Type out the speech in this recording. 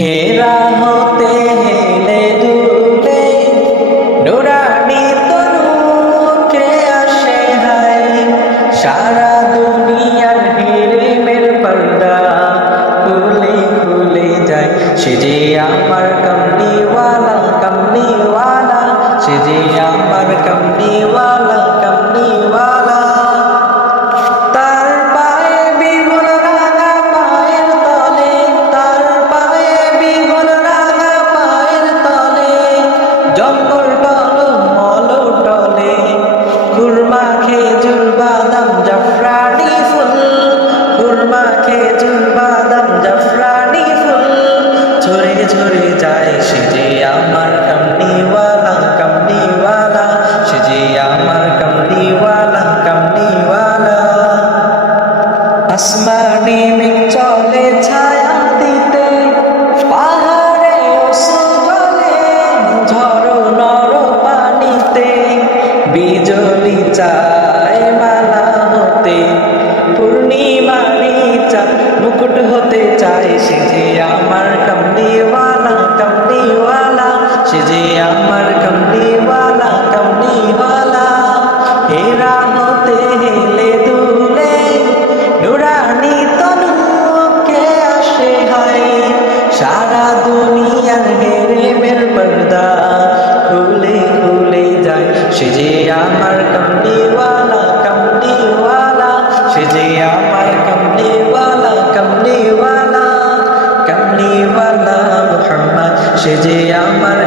হেরা হতে হেলে দুলে, নুরানি তনুকে আসে হায়। সারা দুনিয়ার হেরেমের পর্দা খুলে খুলে যায়। সে যে আমার কমলিওয়ালা কমলিওয়ালা, সে যে আমার কমলিওয়ালা। বাদাম জাফরানি ফুল, কুরমা খেজুর বাদাম জাফরানি ফুল। ঝরে ঝরে যায় সে যে আমার কমলিওয়ালা কমলিওয়ালা, সে যে আমার কমলিওয়ালা কমলিওয়ালা। আসমানি মেঘ চলে ছায়া দিতে, পাহাড়ে সুজলে ঝড়ো নর পানিতে, বিজলি হতে পূর্ণিমারি চা, মুকুট হতে চায় সে যে আমার কমলিওয়ালা কমলিওয়ালা সে যে আমার কমলিওয়ালা কমলিওয়ালা হেরা হতে হেলে দুলে, নুরানি তনুকে আসে হয়। সারা দুনিয়ার হেরেমের আমার নাম মোহাম্মদ সে যে আমার